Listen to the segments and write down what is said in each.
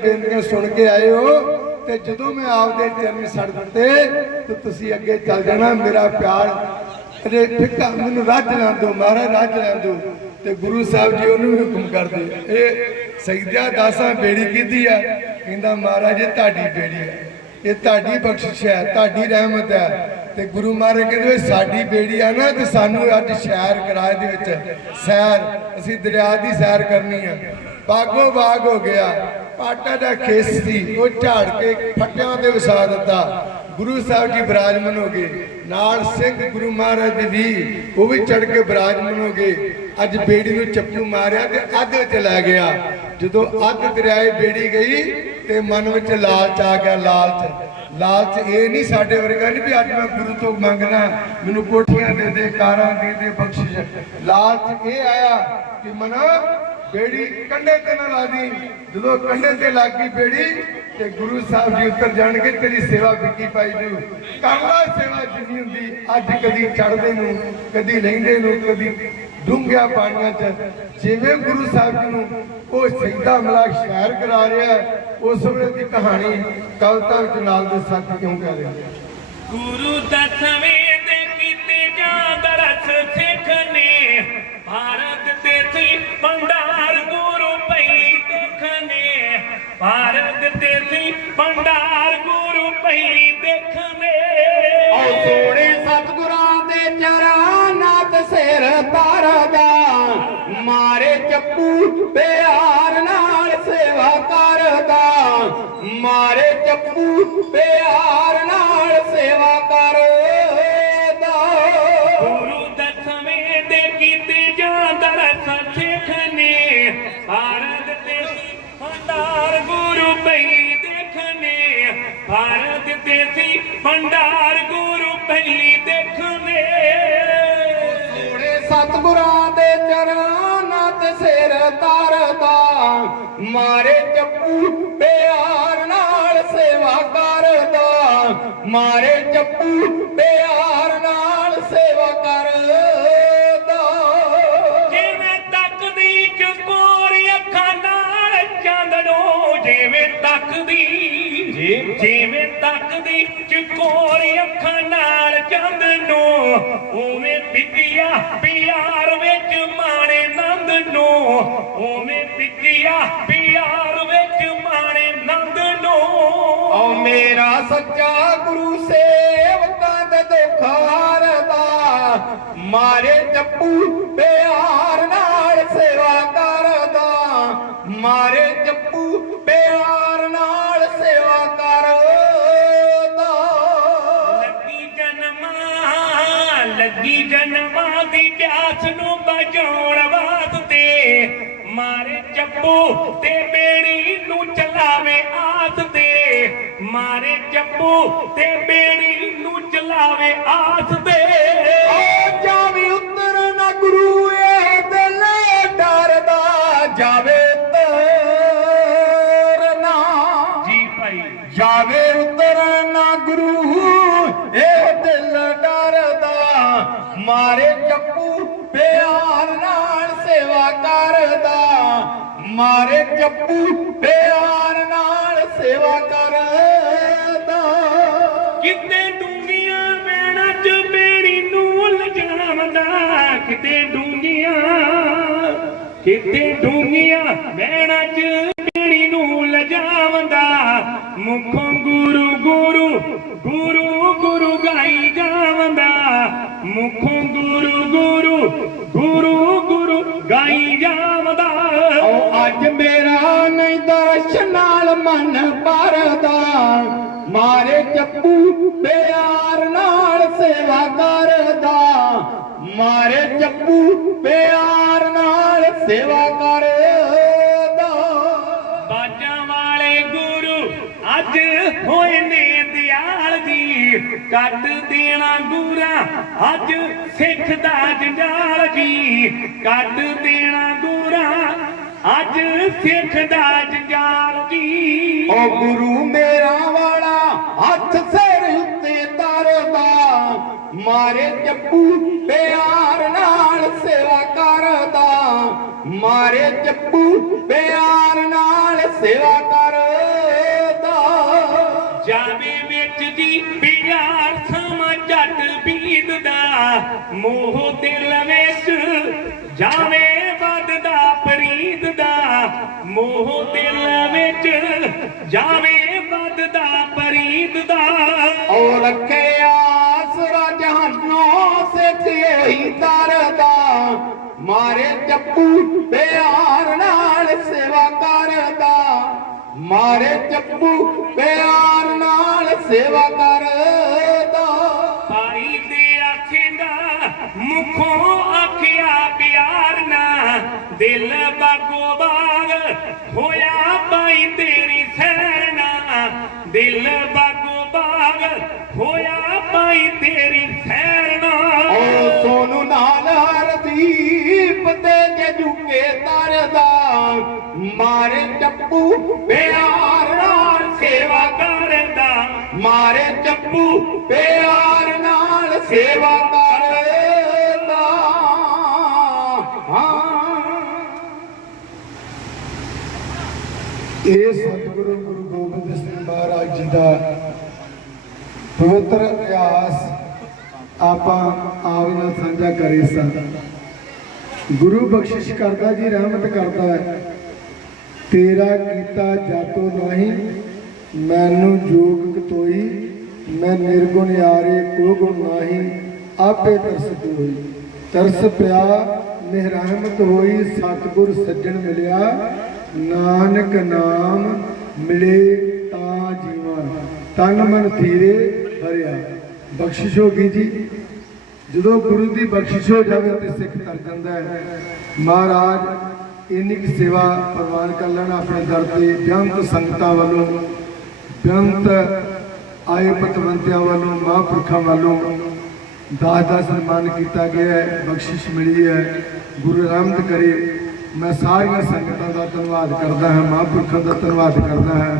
ਬੇਨਤੀਆਂ ਸੁਣ ਕੇ ਆਏ ਹੋ ਤੇ ਜਦੋਂ ਮੈਂ ਆਪਦੇ ਚਰਨ ਛੱਡ ਦਿੱਤੇ ਤੇ ਤੁਸੀਂ ਅੱਗੇ ਚੱਲ ਜਾਣਾ, ਮੇਰਾ ਪਿਆਰ ਅਜੇ ਫਿੱਕਾ ਮੈਨੂੰ ਰੱਜ ਲੈਣ ਦਿਓ ਮਹਾਰਾਜ ਰੱਜ ਲੈਣ ਦਿਓ ਤੇ ਗੁਰੂ ਸਾਹਿਬ ਜੀ ਉਹਨੂੰ ਹੁਕਮ ਕਰਦੇ ਇਹ ਸੈਦਾ ਦਾਸਾਂ ਬੇੜੀ ਕੀਤੀ ਆ, ਕਹਿੰਦਾ ਮਹਾਰਾਜ ਇਹ ਤੁਹਾਡੀ ਬੇੜੀ ਹੈ ਇਹ ਤੁਹਾਡੀ ਬਖਸ਼ਿਸ਼ ਹੈ, ਤੁਹਾਡੀ ਰਹਿਮਤ ਹੈ। ਤੇ ਗੁਰੂ ਮਹਾਰਾਜ ਕਹਿੰਦੇ ਵੀ ਸਾਡੀ ਬੇੜੀ ਆ ਨਾ, ਤੇ ਸਾਨੂੰ ਅੱਜ ਸ਼ਹਿਰ ਕਿਰਾਏ ਦੇ ਵਿੱਚ। ਸੈਰ, ਅਸੀਂ ਦਰਿਆ ਦੀ ਸੈਰ ਕਰਨੀ ਆ। ਬਾਗੋ ਬਾਗ ਹੋ ਗਿਆ। ਪਾਟਾ ਦਾ ਖੇਸ ਸੀ, ਉਹ ਝਾੜ ਕੇ ਫੱਟਿਆਂ ਤੇ ਵਸਾ ਦਿੱਤਾ। ਗੁਰੂ ਸਾਹਿਬ ਜੀ ਬਿਰਾਜਮਨ ਹੋ ਗਏ। ਨਾਲ ਸਿੰਘ ਗੁਰੂ ਮਹਾਰਾਜ ਵੀ, ਉਹ ਵੀ ਚੜ ਕੇ ਬਿਰਾਜਮਨ ਹੋ ਗਏ। ਅੱਜ ਬੇੜੀ ਨੂੰ ਚੱਪੂ ਮਾਰਿਆ ਤੇ ਅੱਧ ਵਿੱਚ ਗਿਆ। ਜਦੋਂ ਅੱਧ ਦਰਿਆਏ ਬੇੜੀ ਗਈ ਤੇ ਮਨ ਵਿੱਚ ਲਾਲਚ ਆ ਗਿਆ, ਲਾਲਚ। ਲਾਲਚ ਇਹ ਨਹੀਂ ਸਾਡੇ ਵਰਗਾ ਨਹੀਂ ਵੀ ਅੱਜ ਮੈਂ ਗੁਰੂ ਤੋਂ ਮੰਗਣਾ, ਮੈਨੂੰ ਕੋਠੀਆਂ ਦੇ ਦੇ, ਕਾਰਾਂ ਦੇ ਦੇ ਬਖਸ਼ਿਸ਼। ਲਾਲਚ ਇਹ ਆਇਆ ਕਿ ਮਨਾ ਬੇੜੀ ਕੰਡੇ ਤੇ ਨਾ ਲਾ ਜਦੋਂ ਕੰਡੇ ਤੇ ਲੱਗ ਗਈ ਬੇੜੀ, ਤੇ ਗੁਰੂ ਸਾਹਿਬ ਜੀ ਉੱਤਰ ਜਾਣਗੇ, ਤੇਰੀ ਸੇਵਾ ਵਿੱਕੀ ਪਾਈ ਨੂੰ ਕਰ ਸੇਵਾ ਜਿੰਨੀ ਹੁੰਦੀ, ਅੱਜ ਕਦੀ ਚੜਦੇ ਨੂੰ, ਕਦੀ ਲੈਂਦੇ ਨੂੰ, ਕਦੀ ਡੂੰਘਿਆ ਪਾਣੀਆਂ 'ਚ। ਜਿਵੇਂ ਗੁਰੂ ਸਾਹਿਬ ਜੀ ਨੂੰ ਉਹ ਸੈਦਾ ਮਲਾ ਸ਼ਹਿਰ ਕਰਾ ਰਿਹਾ ਉਸ ਵੇਲੇ ਦੀ ਕਹਾਣੀ ਕਵਿਤਾ ਵਿੱਚ ਨਾਲ ਦੇ ਸਾਥ ਕਿਉਂ ਕਹਿ ਰਿਹਾ ਗੁਰੂ ਦਸਵੇਂ ਦੇ ਕੀਤੇ ਜਾਂ ਦਰਸ ਸਿੱਖ ਨੇ, ਭਾਰਤ ਤੇ ਸੀ ਭੰਡਾਰ ਭੰਡਾਰ ਗੁਰੂ ਪਹਿਲੀ ਦੇਖਨੇ ਓ ਸੋਹਣੇ ਸਤਿਗੁਰਾਂ ਦੇ ਚਰਨਾਂ ਤੇ ਸਿਰ ਧਰਦਾ ਮਾਰੇ ਚੱਪੂ ਪਿਆਰ ਨਾਲ ਸੇਵਾ ਕਰਦਾ। ਮਾਰੇ ਚੱਪੂ ਪਿਆਰ ਨਾਲ ਸੇਵਾ ਕਰਦਾ। ਗੁਰੂ ਦਸਵੇਂ ਦੇ ਕੀਤੇ ਜਾਂ ਦਰਸ ਸਿੱਖ ਨੇ ਭਾਰਤ ਤੇ ਸੀ ਭੰਡਾਰ ਦੇਖਨੇ ਭਾਰਤ ਤੇ ਸੀ, ਭੰਡਾਰ ਗੁਰੂ ਪਹਿਲੀ ਦੇਖਨੇ ਸੋਹਣੇ ਸਤਿਗੁਰਾਂ ਦੇ ਚਰਨਾਂ ਤੇ ਸਿਰ ਧਰਦਾ, ਮਾਰੇ ਚੱਪੂ ਪਿਆਰ ਨਾਲ ਸੇਵਾ ਕਰਦਾ, ਮਾਰੇ ਚੱਪੂ ਪਿਆਰ ਜਿਵੇਂ ਤੱਕਦੀ ਚਕੋਰੀ ਅੱਖਾਂ ਨਾਲ ਚੰਦ ਨੂੰ ਉਵੇਂ ਪਿੱਤਿਆ ਪਿਆਰ ਵਿੱਚ ਮਾਣੇ ਨੰਦ ਨੂੰ ਉਵੇਂ ਪਿੱਤਿਆ ਪਿਆਰ ਵਿੱਚ ਮਾਣੇ ਨੰਦ ਨੂੰ। ਓ ਮੇਰਾ ਸੱਚਾ ਗੁਰੂ ਸੇਵਕਾਂ ਦੇ ਦੁੱਖ ਹਾਰਦਾ ਮਾਰੇ ਚੱਪੂ ਪਿਆਰ ਲੱਗੀ ਜਨਮਾਂ ਦੀ ਪਿਆਸ ਨੂੰ ਬਚਾਉਣ ਵਾਸਤੇ। ਮਾਰੇ ਚੱਪੂ ਤੇ ਬੇੜੀ ਨੂੰ ਚਲਾਵੇ ਆਸ ਤੇ। ਮਾਰੇ ਚੱਪੂ ਤੇ ਬੇੜੀ ਨੂੰ ਚਲਾਵੇ ਆਸ ਤੇ। ਮਾਰੇ ਚੱਪੂ ਪਿਆਰ ਨਾਲ ਸੇਵਾ ਕਰਦਾ। ਕਿਤੇ ਡੂੰਗੀਆਂ ਵੇਣਾ ਚ ਬੇੜੀ ਨੂੰ ਲਜਾਵਦਾ ਕਿਤੇ ਡੂੰਗੀਆਂ ਕਿਤੇ ਡੂੰਗੀਆਂ ਵੇਣਾ ਚ ਬੇੜੀ ਨੂੰ ਲਜਾਵਦਾ ਮੁਖੋਂ ਗੁਰੂ ਗੁਰੂ ਗੁਰੂ ਗੁਰੂ ਗਾਈ ਜਾਵਦਾ। ਮੁਖੋਂ ਮੇਰਾ ਨਾਲ ਮਨ ਭਰਦਾ, ਮਾਰੇ ਚੱਪੂ ਪਿਆਰ ਨਾਲ ਸੇਵਾ ਕਰਦਾ। ਮਾਰੇ ਚੱਪੂ ਪਿਆਰ ਨਾਲ ਸੇਵਾ ਕਰਦਾ। ਬਾਜਾਂ ਵਾਲੇ ਗੁਰੂ ਅੱਜ ਹੋਏ ਨੇ ਦਿਆਲ ਜੀ। ਕੱਟ ਦੇਣਾ ਗੁਰਾ ਅੱਜ ਸਿੱਖ ਦਾ ਜੰਜਾਲ ਜੀ। ਕੱਟ ਦੇਣਾ ਗੁਰਾ ਅੱਜ ਸਿੱਖ ਦਾ ਜੰਜਾਲ ਜੀ ਓ ਗੁਰੂ ਮੇਰਾ ਵਾਲਾ ਹੱਥ ਸਿਰ ਉੱਤੇ ਧਰਦਾ ਮਾਰੇ ਚੱਪੂ ਪਿਆਰ ਨਾਲ ਸੇਵਾ ਕਰਦਾ। ਮਾਰੇ ਚੱਪੂ ਪਿਆਰ ਨਾਲ ਸੇਵਾ ਕਰਦਾ। ਜਾਵੇ ਵਿੱਚ ਜੀ ਪਿਆਰ ਸਮਾਂ ਝੱਟ ਬੀਤਦਾ। ਮੋਹ ਦਿਲ ਮੋਹ ਦਿਲ ਵਿੱਚ ਜਾਵੇ ਵੱਧਦਾ ਪ੍ਰੀਤ ਦਾ ਔ ਰੱਖੇ ਆਸਰਾ ਜਹਾਨੋਂ ਸਿੱਖ ਇਹੀ ਮਾਰੇ ਚੱਪੂ ਪਿਆਰ ਨਾਲ ਸੇਵਾ ਕਰਦਾ। ਮਾਰੇ ਚੱਪੂ ਪਿਆਰ ਨਾਲ ਸੇਵਾ ਕਰਦਾ। ਆਖੇਂਦਾ ਆਖਿਆ, ਪਿਆਰ ਨਾ ਦਿਲ ਬਾਗੋ ਬਾਗ ਹੋਇਆ ਪਾਈ ਤੇਰੀ ਸੈਰ ਦਿਲ ਬਾਗੋ ਬਾਗ ਹੋਇਆ ਪਾਈ ਤੇਰੀ ਸੈਨਾ ਓ ਸੋਨੂ ਨਾਲ ਹਰਦੀਪ ਤੇ ਜਜੂਕੇ ਤਰਦਾ ਮਾਰੇ ਚੱਪੂ ਪਿਆਰ ਨਾਲ ਸੇਵਾ ਕਰਦਾ। ਮਾਰੇ ਚੱਪੂ ਪਿਆਰ ਨਾਲ ਸੇਵਾ ਇਹ ਸਤਿਗੁਰੂ ਗੁਰੂ ਗੋਬਿੰਦ ਸਿੰਘ ਮਹਾਰਾਜ ਜੀ ਦਾ ਪਵਿੱਤਰ ਇਤਿਹਾਸ ਆਪਾਂ ਆਪ ਨਾਲ ਸਾਂਝਾ ਕਰੇ ਸਾਂ। ਗੁਰੂ ਬਖਸ਼ਿਸ਼ ਕਰਦਾ ਜੀ, ਰਹਿਮਤ ਕਰਦਾ ਤੇਰਾ ਕੀਤਾ ਜਾਤੋ ਨਹੀਂ, ਮੈਨੂੰ ਜੋਗ ਕਤੋਈ, ਮੈਂ ਨਿਰਗੁਣ ਯਾਰੇ ਕੋ ਗੁਣ ਨਾਹੀ, ਆਪੇ ਤਰਸ ਹੋਈ ਤਰਸ ਪਿਆ ਨਿਹਰਹਿਮਤ ਹੋਈ, ਸਤਿਗੁਰ ਸੱਜਣ ਮਿਲਿਆ। ਨਾਨਕ ਨਾਮ ਮਿਲੇ ਤਾਂ ਜੀਵਨ, ਤਨ ਮਨ ਥੀਰੇ ਹਰਿਆ ਬਖਸ਼ਿਸ਼ ਹੋ ਗਈ ਜੀ, ਜਦੋਂ ਗੁਰੂ ਦੀ ਬਖਸ਼ਿਸ਼ ਹੋ ਜਾਵੇ ਤੇ ਸਿੱਖ ਤਰ ਜਾਂਦਾ ਹੈ। ਮਹਾਰਾਜ, ਇੰਨੀ ਕੁ ਸੇਵਾ ਪ੍ਰਵਾਨ ਕਰ ਲੈਣਾ ਆਪਣੇ ਦਰ ਤੇ। ਬੇਅੰਤ ਸੰਗਤਾਂ ਵੱਲੋਂ, ਬੇਅੰਤ ਆਏ ਪਤਵੰਤਿਆਂ ਵੱਲੋਂ, ਮਹਾਂਪੁਰਖਾਂ ਵੱਲੋਂ ਦਾਸ ਦਾ ਸਨਮਾਨ ਕੀਤਾ ਗਿਆ ਹੈ, ਬਖਸ਼ਿਸ਼ ਮਿਲੀ ਹੈ। ਗੁਰੂ ਰਹਿਮਤ ਕਰੇ। ਮੈਂ ਸਾਰੀਆਂ ਸੰਗਤਾਂ ਦਾ ਧੰਨਵਾਦ ਕਰਦਾ ਹਾਂ, ਮਹਾਂਪੁਰਖਾਂ ਦਾ ਧੰਨਵਾਦ ਕਰਦਾ ਹਾਂ।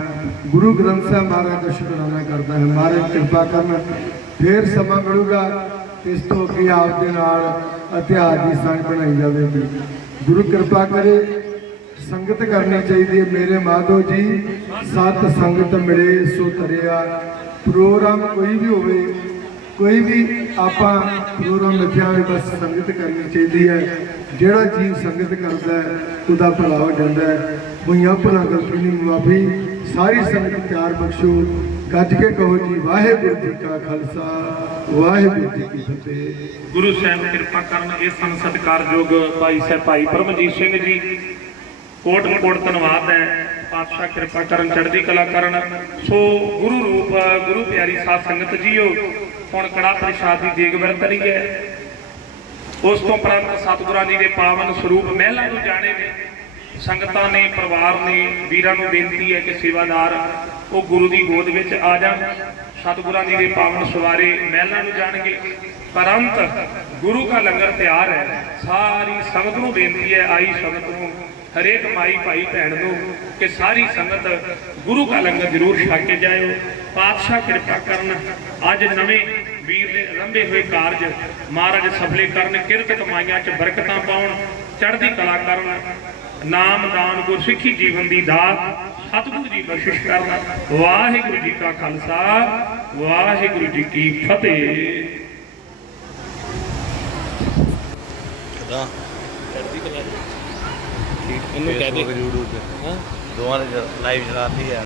ਗੁਰੂ ਗ੍ਰੰਥ ਸਾਹਿਬ ਮਹਾਰਾਜ ਦਾ ਸ਼ੁਕਰਾਨਾ ਕਰਦਾ ਹਾਂ। ਮਹਾਰਾਜ ਕਿਰਪਾ ਕਰਨ, ਫੇਰ ਸਮਾਂ ਮਿਲੂਗਾ, ਇਸ ਤੋਂ ਅੱਗੇ ਆਪ ਦੇ ਨਾਲ ਇਤਿਹਾਸ ਦੀ ਸੰਗ ਬਣਾਈ ਜਾਵੇਗੀ। ਗੁਰੂ ਕਿਰਪਾ ਕਰੇ, ਸੰਗਤ ਕਰਨੀ ਚਾਹੀਦੀ ਹੈ। ਮੇਰੇ ਮਾਧੋ ਜੀ, ਸਤ ਸੰਗਤ ਮਿਲੇ, ਸੋ ਤਰਿਆ। ਪ੍ਰੋਗਰਾਮ ਕੋਈ ਵੀ ਹੋਵੇ ਕੋਈ ਵੀ ਆਪਾਂ ਪ੍ਰੋਗਰਾਮ ਰੱਖਿਆ ਹੋਵੇ ਬਸ ਸੰਗਤ ਕਰਨੀ ਚਾਹੀਦੀ ਹੈ। ਜਿਹੜਾ ਜੀਵ ਸੰਗਤ ਕਰਦਾ ਹੈ, ਉਹਦਾ ਭਲਾ ਹੋ ਜਾਂਦਾ ਹੈ। ਹੋਈਆਂ ਭਲਾ ਗਲਤੀ ਦੀ ਮਾਫੀ ਸਾਰੀ ਸੰਗਤ ਪਿਆਰ ਬਖਸ਼ੋ। ਗੱਜ ਕੇ ਕਹੋ ਜੀ, ਵਾਹਿਗੁਰੂ ਜੀ ਕਾ ਖਾਲਸਾ, ਵਾਹਿਗੁਰੂ ਜੀ ਕੀ ਫਤਿਹ। ਗੁਰੂ ਸਾਹਿਬ, ਕਿਰਪਾ ਕਰਨ ਇਹ ਸੰਤ ਸਤਿਕਾਰਯੋਗ ਭਾਈ ਸਾਹਿਬ ਭਾਈ ਪਰਮਜੀਤ ਸਿੰਘ ਜੀ। ਕੋਟ ਕੋਟ ਧੰਨਵਾਦ ਹੈ। ਪਾਤਸ਼ਾਹ ਕਿਰਪਾ ਕਰਨ, ਚੜ੍ਹਦੀ ਕਲਾ ਕਰਨ। ਸੋ ਗੁਰੂ ਰੂਪ, ਗੁਰੂ ਪਿਆਰੀ ਸਾਧ ਸੰਗਤ ਜੀਓ ਹੁਣ ਕੜਾ ਪ੍ਰਸ਼ਾਦ ਦੀ ਦੇਗ ਵਰਤ ਰਹੀ ਹੈ। ਉਸ ਤੋਂ ਪ੍ਰੰਤ ਸਤਿਗੁਰਾਂ ਜੀ ਦੇ ਪਾਵਨ ਸਰੂਪ ਮਹਿਲਾਂ ਨੂੰ ਜਾਣੇ ਨੇ ਸੰਗਤਾਂ ਨੇ, ਪਰਿਵਾਰ ਨੇ, ਵੀਰਾਂ ਨੂੰ ਬੇਨਤੀ ਹੈ ਕਿ ਸੇਵਾਦਾਰ ਉਹ ਗੁਰੂ ਦੀ ਗੋਦ ਵਿੱਚ ਆ ਜਾਣ। ਸਤਿਗੁਰਾਂ ਜੀ ਦੇ ਪਾਵਨ ਸਵਾਰੇ ਮਹਿਲਾਂ ਨੂੰ ਜਾਣਗੇ। ਪਰੰਤ ਗੁਰੂ ਦਾ ਲੰਗਰ ਤਿਆਰ ਹੈ। ਸਾਰੀ ਸੰਗਤ ਨੂੰ ਬੇਨਤੀ ਹੈ, ਆਈ ਸੰਗਤ ਨੂੰ ਹਰੇਕ ਮਾਈ ਭਾਈ ਭੈਣ ਨੂੰ ਕਿ ਸਾਰੀ ਸੰਗਤ ਗੁਰੂ ਦਾ ਲੰਗਰ ਜ਼ਰੂਰ ਛਕ ਕੇ ਜਾਇਓ। ਪਾਤਸ਼ਾਹ ਕਿਰਪਾ ਕਰਨ, ਅੱਜ ਨਵੇਂ ਵੀਰ ਦੇ ਰੰਭੇ ਹੋਏ ਕਾਰਜ ਮਹਾਰਾਜ ਸਫਲੇ ਕਰਨ, ਕਿਰਤ ਕਮਾਈਆਂ 'ਚ ਬਰਕਤਾਂ ਪਾਉਣ, ਚੜ੍ਹਦੀ ਕਲਾ ਕਰਨ, ਨਾਮ ਦਾਨ ਗੁਰਸਿੱਖੀ ਜੀਵਨ ਦੀ ਦਾਤ, ਸਤਿਗੁਰੂ ਜੀ ਬਖਸ਼ਿਸ਼ ਕਰਨ। ਵਾਹਿਗੁਰੂ ਜੀ ਕਾ ਖਾਲਸਾ, ਵਾਹਿਗੁਰੂ ਜੀ ਕੀ ਫਤਿਹ। ਕਿਦਾਂ? ਇਹਨੂੰ ਕਹਿ ਦੇ। YouTube ਤੇ। ਦੋਵਾਂ ਨੇ ਲਾਈਵ ਚਲਾਤੀ ਹੈ